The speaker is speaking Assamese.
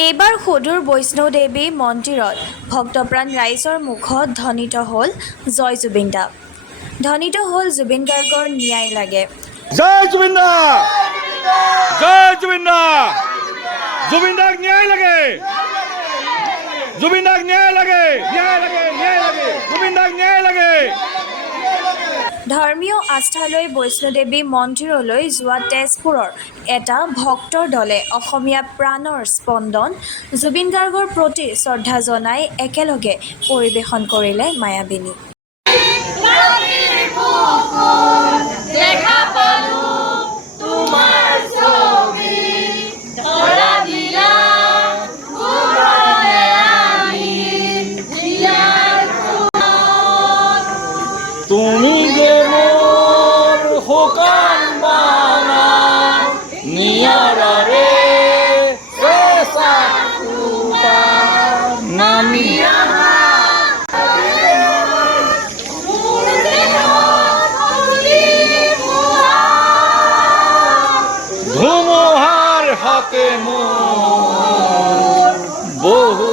এইবাৰ সদূৰ বৈষ্ণোদেৱী মন্দিৰত ভক্তপ্ৰাণ ৰাইজৰ মুখত ধ্বনিত হ'ল জয় জুবিন দা। ধ্বনিত হ'ল জুবিন গাৰ্গৰ ন্যায় লাগে। জয় জুবিন দা, জয় জুবিন দা, জুবিন দাক ন্যায় লাগে, জুবিন দাক ন্যায় লাগে, ন্যায় লাগে, ন্যায় লাগে, জুবিন দাক ন্যায় লাগে। ধৰ্মীয় আস্থালৈ বৈষ্ণোদেৱী মন্দিৰলৈ যোৱা তেজপুৰৰ এটা ভক্তৰ দলে অসমীয়া প্ৰাণৰ স্পন্দন জুবিন গাৰ্গৰ প্ৰতি শ্ৰদ্ধা জনাই একেলগে পৰিৱেশন কৰিলে মায়াবিনী। তুমি যে মোৰ হোকান বানা নিয়াৰে নামিয়া ধুমুহাৰ হাতে মোৰ বহু